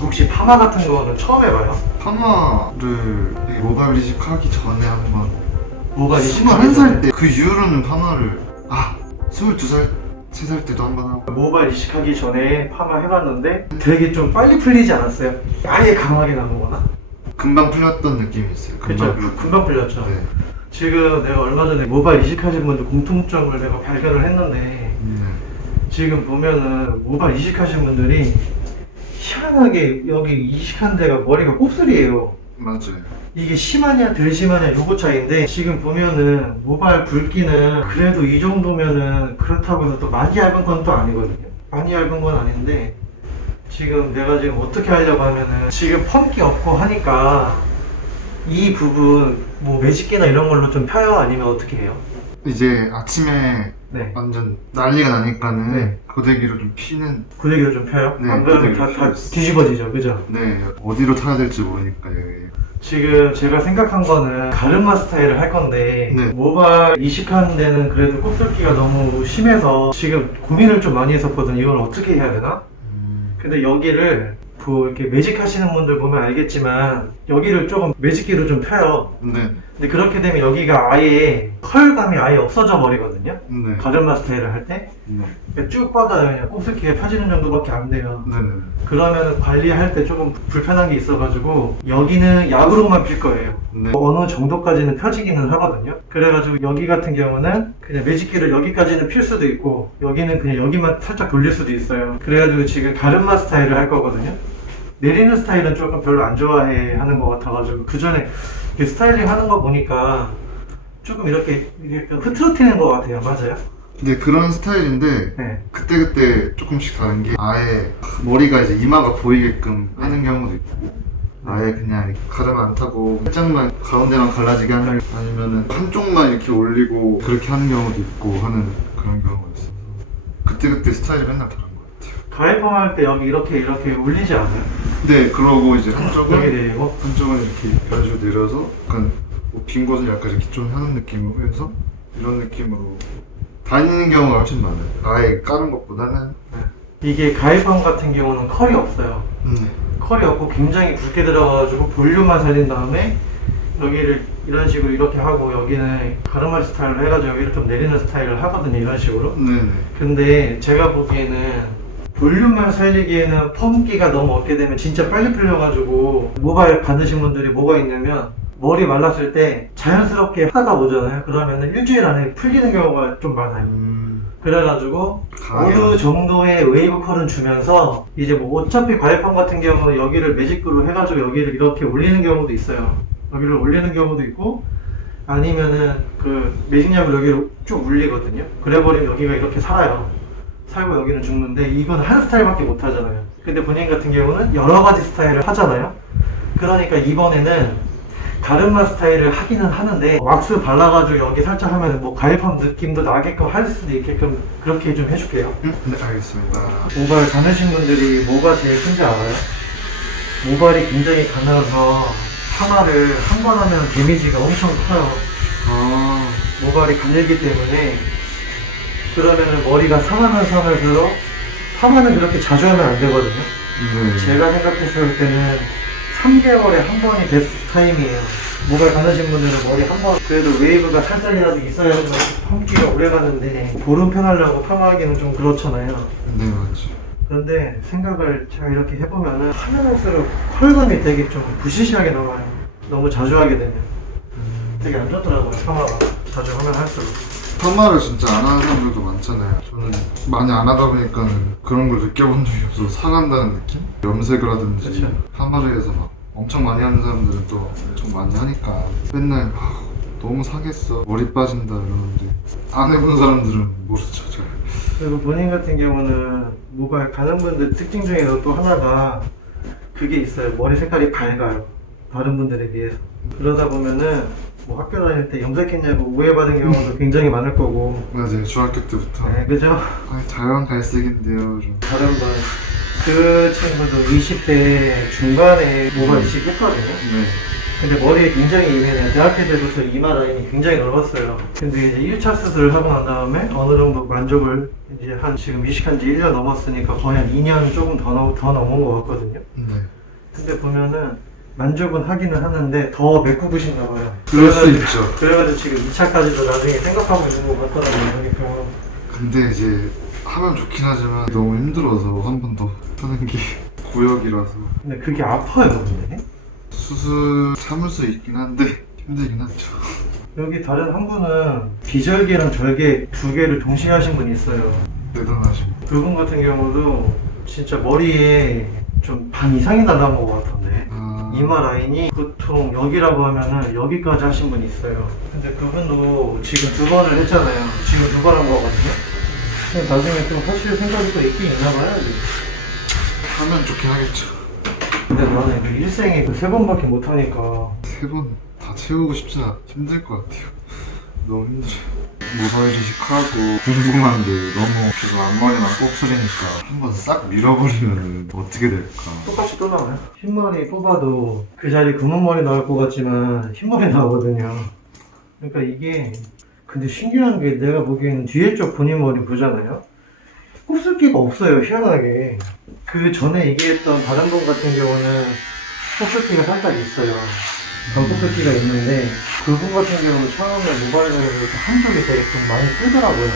혹시 파마 같은 거는 처음 해봐요? 파마를 모발 이식하기 전에 한번 뭐가 21살 때 그 이후로는 파마를 22살, 3살 때도 한번 하고. 모발 이식하기 전에 파마 해봤는데 되게 좀 빨리 풀리지 않았어요? 아예 강하게 나오거나? 금방 풀렸던 느낌이 있어요. 그쵸, 금방 풀렸죠. 네. 지금 내가 얼마 전에 모발 이식하신 분들 공통점을 내가 발견을 했는데 지금 보면은 모발 이식하신 분들이 희한하게 여기 이식한 데가 머리가 곱슬이에요. 맞아요. 이게 심하냐 덜 심하냐 요거 차이인데, 지금 보면은 모발 굵기는 그래도 이 정도면은 그렇다고 해서 또 많이 얇은 건 또 아니거든요. 많이 얇은 건 아닌데, 지금 내가 지금 어떻게 하려고 하면은 지금 펌기 없고 하니까 이 부분 뭐 매직기나 이런 걸로 좀 펴요? 아니면 어떻게 해요? 이제 아침에 네. 완전 난리가 나니까는 네. 고데기로 좀 피는. 고데기로 좀 펴요? 네, 안 그러면 고데기로 다 펴였어요. 뒤집어지죠, 그죠? 네, 어디로 타야 될지 모르니까 여기. 지금 제가 생각한 거는 가르마 스타일을 할 건데, 네. 모발 이식하는 데는 그래도 곱슬기가 너무 심해서 지금 고민을 좀 많이 했었거든요. 이걸 어떻게 해야 되나? 근데 여기를 이렇게 매직 하시는 분들 보면 알겠지만 여기를 조금 매직기로 좀 펴요. 네. 근데 그렇게 되면 여기가 아예 컬감이 아예 없어져 버리거든요. 네. 가르마 스타일을 할 때. 네. 그러니까 쭉 뻗어요. 그냥 곱슬기가 펴지는 정도밖에 안 돼요. 네네. 그러면 관리할 때 조금 불편한 게 있어가지고 여기는 약으로만 필 거예요. 네. 어느 정도까지는 펴지기는 하거든요. 그래가지고 여기 같은 경우는 그냥 매직기를 여기까지는 필 수도 있고 여기는 그냥 여기만 살짝 돌릴 수도 있어요. 그래가지고 지금 가르마 스타일을 할 거거든요. 내리는 스타일은 조금 별로 안 좋아해 하는 것 같아가지고 그 전에 스타일링 하는 거 보니까 조금 이렇게 흐트러뜨리는 것 같아요. 맞아요? 네, 그런 스타일인데 네. 그때그때 조금씩 다른 게, 아예 머리가 이제 이마가 보이게끔 하는 경우도 있고, 아예 그냥 이렇게 가르마 안 타고 살짝만 가운데만 갈라지게 하는, 아니면은 한쪽만 이렇게 올리고 그렇게 하는 경우도 있고 하는 그런 경우가 있어서 그때그때 스타일이 맨날 다른 것 같아요. 가위펌 할 때 여기 이렇게 올리지 않아요? 네, 그러고 이제 여기 한쪽은 내리고 이렇게 이런 식으로 내려서 약간 빈 곳을 약간 이렇게 좀 하는 느낌으로 해서 이런 느낌으로 다니는 경우가 훨씬 많아요. 아예 까는 것보다는. 이게 가위펌 같은 경우는 컬이 없어요. 컬이 없고 굉장히 굵게 들어가가지고 볼륨만 살린 다음에 여기를 이런 식으로 이렇게 하고 여기는 가르마 스타일로 해가지고 여기를 좀 내리는 스타일을 하거든요. 이런 식으로. 네네. 근데 제가 보기에는 볼륨만 살리기에는 펌기가 너무 없게 되면 진짜 빨리 풀려가지고, 모발 받으신 분들이 뭐가 있냐면 머리 말랐을 때 자연스럽게 하다가 오잖아요. 그러면은 일주일 안에 풀리는 경우가 좀 많아요. 그래가지고 어느 정도의 웨이브 컬은 주면서 이제 뭐 어차피 과일펌 같은 경우는 여기를 매직으로 해가지고 여기를 이렇게 올리는 경우도 있어요. 여기를 올리는 경우도 있고, 아니면은 그 매직약을 여기로 쭉 올리거든요. 그래버리면 여기가 이렇게 살아요. 살고 여기는 죽는데, 이건 한 스타일밖에 못 하잖아요. 근데 본인 같은 경우는 여러 가지 스타일을 하잖아요. 그러니까 이번에는 가르마 스타일을 하기는 하는데 왁스 발라가지고 여기 살짝 하면 뭐 가일펌 느낌도 나게끔 할 수도 있게끔 그렇게 좀 해줄게요. 네, 알겠습니다. 모발 가느신 분들이 뭐가 제일 큰지 알아요? 모발이 굉장히 가늘어서 파마를 한 번 하면 데미지가 엄청 커요. 모발이 가늘기 때문에. 그러면은 머리가 상하면서 하면서 파마는 그렇게 자주 하면 안 되거든요. 네. 제가 생각했을 때는 3개월에 한 번이 베스트 타임이에요. 모발 가느신 분들은 머리 한 번, 그래도 웨이브가 살짝이라도 있어야지 펌기가 오래 가는데, 보름 편하려고 파마하기는 좀 그렇잖아요. 네, 맞죠. 그런데 생각을 제가 이렇게 해보면은 하면 할수록 컬감이 되게 좀 부시시하게 나와요. 너무 자주 하게 되면. 되게 안 좋더라고요, 파마가. 자주 하면 할수록. 파마를 진짜 안 하는 사람들도 많잖아요. 저는 많이 안 하다 보니까는 그런 걸 느껴본 적이 없어서 상한다는 느낌? 염색을 하든지 그쵸. 파마를 해서 막 엄청 많이 하는 사람들은 또 엄청 많이 하니까 맨날 너무 상했어, 머리 빠진다 이러는데 안 해본 사람들은 모르죠. 잘. 그리고 본인 같은 경우는 모발 가는 분들 특징 중에서 또 하나가 그게 있어요. 머리 색깔이 밝아요. 다른 분들에 비해서. 그러다 보면은 뭐 학교 다닐 때 염색했냐고 오해받은 경우도 굉장히 많을 거고. 맞아요, 중학교 때부터. 네, 그죠? 자연 갈색인데요 좀. 다른 분, 그 친구도 20대 중반에 모발 이식 했거든요. 네. 근데 머리에 굉장히 예민해요. 대학교 때부터 이마 라인이 굉장히 넓었어요. 근데 이제 1차 수술을 하고 난 다음에 어느 정도 만족을 이제 한 지금 이식한 지 1년 넘었으니까 거의 한 2년 조금 더 넘은 것 같거든요. 네. 근데 보면은 만족은 하기는 하는데 더 메꾸고싶나 봐요. 그럴 수 있죠. 그래가지고 지금 2차까지도 나중에 생각하고 있는 것 같더라고요. 그러니까 근데 이제 하면 좋긴 하지만 너무 힘들어서 한 번 더 하는 게 구역이라서 근데 그게 아파요, 근데. 수술 참을 수 있긴 한데 힘들긴 하죠. 여기 다른 한 분은 비절개랑 절개 두 개를 동시에 하신 분이 있어요. 대단하시고. 그분 같은 경우도 진짜 머리에 좀 반 이상이 날아간 것 같던데. 이마 라인이 보통 여기라고 하면은 여기까지 하신 분이 있어요. 근데 그분도 지금 2번을 했잖아요. 지금 2번 한 거거든요. 근데 나중에 좀 하실 생각이 또 있긴 있나 봐요. 지금. 하면 좋긴 하겠죠. 근데 나는 그 일생에 그 3번밖에 못 하니까. 3번 다 채우고 싶진 힘들 것 같아요. 너무 힘들어요. 모발 이식하고 궁금한 게 너무 계속 앞머리만 곱슬이니까 한번 싹 밀어버리면 어떻게 될까? 똑같이 또 나와요. 흰머리 뽑아도 그 자리에 검은 머리 나올 것 같지만 흰머리 나오거든요. 그러니까 이게 근데 신기한 게 내가 보기에는 뒤에 쪽 본인 머리 보잖아요. 곱슬기가 없어요. 희한하게. 그 전에 얘기했던 다른 분 같은 경우는 곱슬기가 살짝 있어요. 곱슬기가 있는데 그분 같은 경우는 처음에 모발에서 한쪽이 되게 좀 많이 뜨더라고요.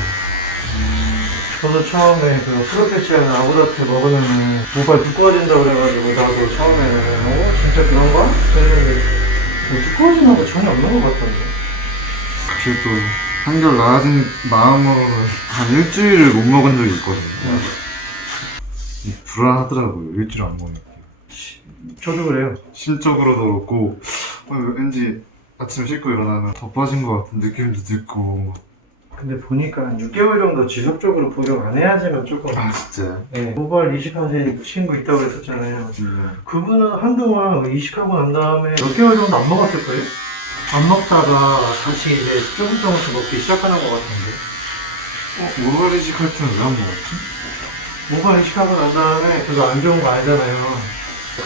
저도 처음에 그 프로페시아나 아구다트 먹으면은 모발 두꺼워진다고 그래가지고 나도 처음에는 진짜 그런가? 그랬는데 뭐 두꺼워지는 거 전혀 없는 것 같던데. 그래도 한결 나아진 마음으로는 한 일주일을 못 먹은 적이 있거든요. 불안하더라고요. 일주일 안 먹으니까. 저도 그래요. 심적으로도 그렇고 왠지 아침에 씻고 일어나면 더 빠진 것 같은 느낌도 들고. 근데 보니까 한 6개월 정도 지속적으로 복용 안 해야지만 조금. 아 진짜요? 네. 모발 이식하신 친구 있다고 그랬었잖아요. 그분은 한동안 이식하고 난 다음에 몇 개월 정도 안 먹었을 거예요? 안 먹다가 다시 이제 조금씩 먹기 시작하는 것 같은데. 모발 이식할 때는 왜 안 먹었지? 모발 이식하고 난 다음에 그거 안 좋은 거 알잖아요.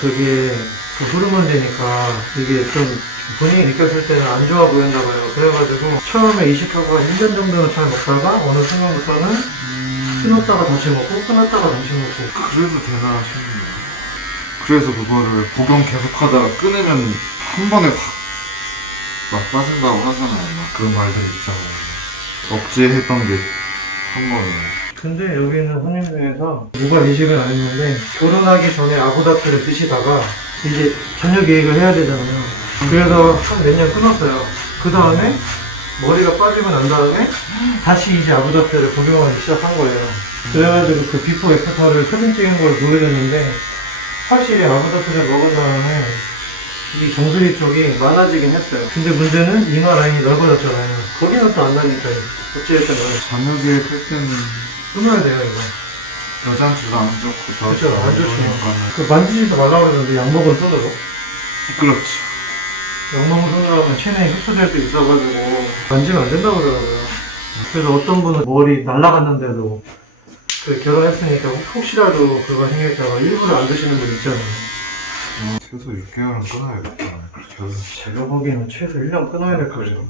그게 그 호르몬 되니까 이게 좀 본인이 느꼈을 때는 안 좋아 보였나 봐요. 그래가지고 처음에 이식하고 한 1년 정도는 잘 먹다가 어느 순간부터는 끊었다가 다시 먹고 끊었다가 다시 먹고. 그래도 되나 싶네요. 그래서 그거를 복용 계속하다가 끊으면 한 번에 막 빠진다고 하잖아요. 막 그런 말들 있잖아요. 억제했던 게 한 번에. 근데 여기 있는 손님 중에서 모발 이식은 안 했는데 결혼하기 전에 아구다트를 드시다가 이제 저녁 예식을 해야 되잖아요. 그래서 한 몇 년 끊었어요. 그 다음에 머리가 빠지고 난 다음에 다시 이제 아구다트를 복용하기 시작한 거예요. 그래가지고 그 비포 애프터를 사진 찍은 걸 보여줬는데 확실히 아구다트를 먹은 다음에 이 정수리 쪽이 많아지긴 했어요. 근데 문제는 이마 라인이 넓어졌잖아요. 거기는 또 안 나니까요. 어찌됐든 간에 저녁에 할 때는 끊어야 돼요 이거. 여자한테도 안 좋고 저한테도 그쵸, 안 좋죠. 좋으니까. 그 만지지도 말라고 그러는데 약 먹은 손으로. 그렇죠. 약 먹은 손으로 하면 체내에 흡수될 수 있어가지고 만지면 안 된다고 그러더라고요. 그래서 어떤 분은 머리 날라갔는데도 그 결혼했으니까 혹시라도 그거 생길까봐 일부러 안 드시는 분 있잖아요. 최소 6개월은 끊어야겠다. 그렇게 해서. 제가 보기에는 최소 1년 끊어야 될 거예요.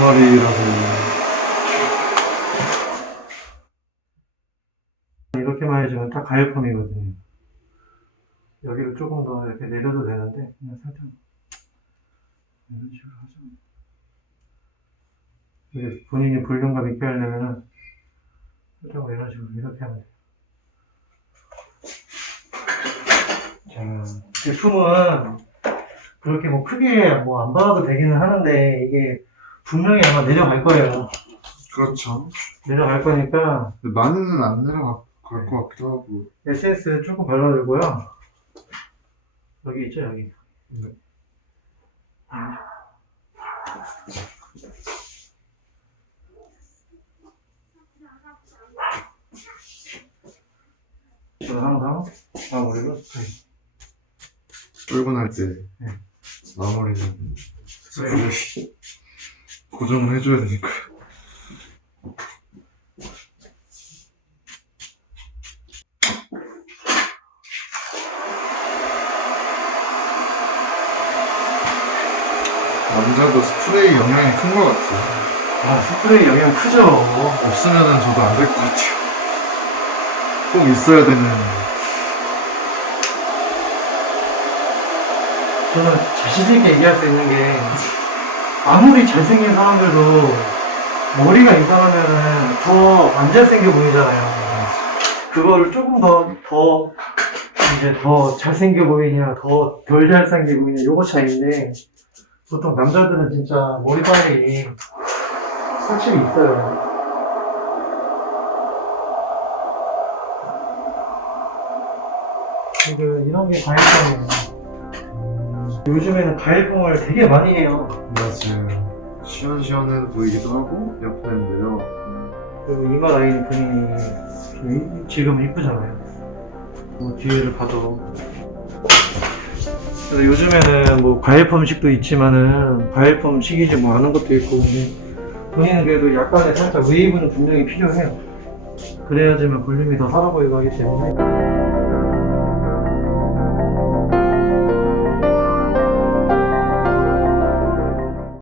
앞머리라서 이렇게만 해주면 딱 가열펌이거든요. 여기를 조금 더 이렇게 내려도 되는데 그냥 살짝 이런 식으로 하죠. 이게 본인이 볼륨감 있게 하려면은 살짝 이런 식으로 이렇게 하면 돼요. 자, 제품은 그렇게 뭐 크게 뭐 안 받아도 되기는 하는데 이게 분명히 아마 내려갈 거예요. 그렇죠. 내려갈 거니까 근데 많이는 안 내려갈 것 같기도 하고. 에센스 조금 발라주고요. 여기 있죠, 여기. 네. 저는 항상 마무리를 출근할 때 네. 마무리는 스프레이 고정을 해줘야 되니까. 남자도 스프레이 영향이 큰 것 같아요. 아, 스프레이 영향 크죠. 없으면은 저도 안 될 것 같아요. 꼭 있어야 되는. 저는 자신있게 얘기할 수 있는 게 아무리 잘생긴 사람들도 머리가 이상하면은 더 안 잘생겨 보이잖아요. 그거를 조금 더 잘생겨 보이냐, 더 덜 잘생겨 보이냐, 요거 차이인데 보통 남자들은 진짜 머리빨이 확실히 있어요. 이런 게 가일pom이에요. 요즘에는 가일pom을 되게 많이 해요. 맞아요. 시원시원해 보이기도 하고, 옆에는 내려가고. 그리고 이마 라인 그림이 지금 이쁘잖아요. 뒤에를 봐도. 그래서 요즘에는 뭐 가일펌식도 있지만은 가일펌식이지 뭐 하는 것도 있고, 본인은 그래도 약간의 살짝 웨이브는 분명히 필요해요. 그래야지만 볼륨이 더 살아 보이고 하기 때문에.